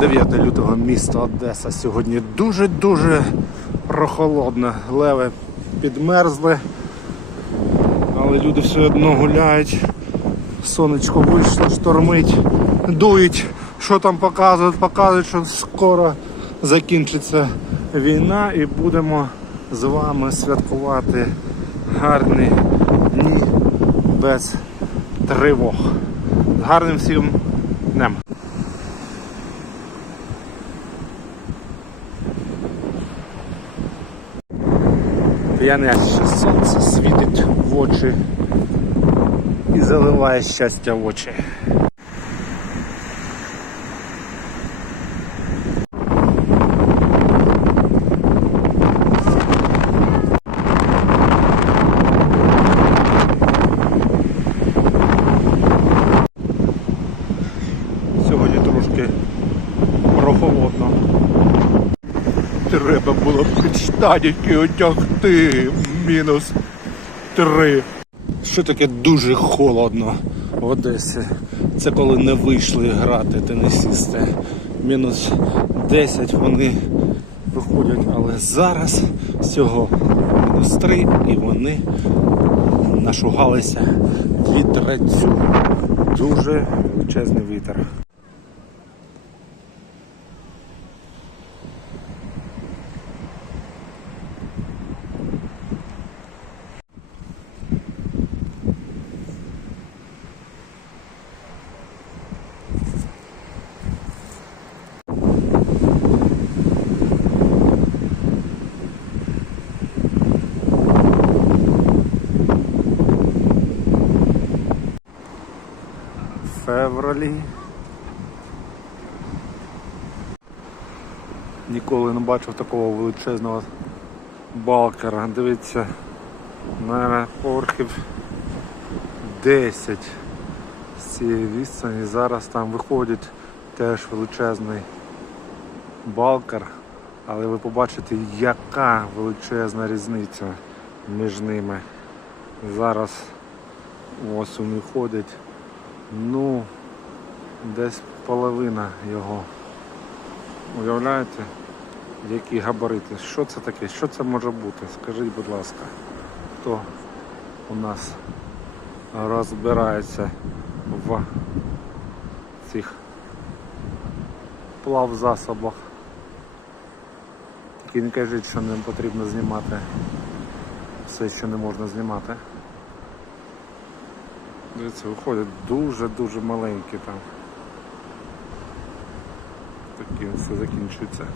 9 лютого місто Одеса. Сьогодні дуже-дуже прохолодно. Леви підмерзли, але люди все одно гуляють. Сонечко вийшло, штормить, дують. Що там показують? Показують, що скоро закінчиться війна і будемо з вами святкувати гарні дні без тривог. З гарним всім днем! П'яне сонце світить в очі і заливає щастя в очі. Сьогодні трошки прохолодно. Треба було підштанники одягти. Мінус три. Що таке дуже холодно в Одесі? Це коли не вийшли грати тенісісти. Мінус 10 вони виходять, але зараз всього мінус 3 і вони нашугалися вітрецю. Дуже величезний вітер. Февралі. Ніколи не бачив такого величезного балкера. Дивіться, на поверхів 10 з цієї відстані. Зараз там виходить теж величезний балкер, але ви побачите, яка величезна різниця між ними. Зараз ось вони ходять. Ну, десь половина його. Уявляєте, які габарити? Що це таке? Що це може бути? Скажіть, будь ласка, хто у нас розбирається в цих плавзасобах? Тільки не кажіть, що не потрібно знімати все, що не можна знімати. Дивіться, виходять дуже-дуже маленькі там. Таким все закінчується.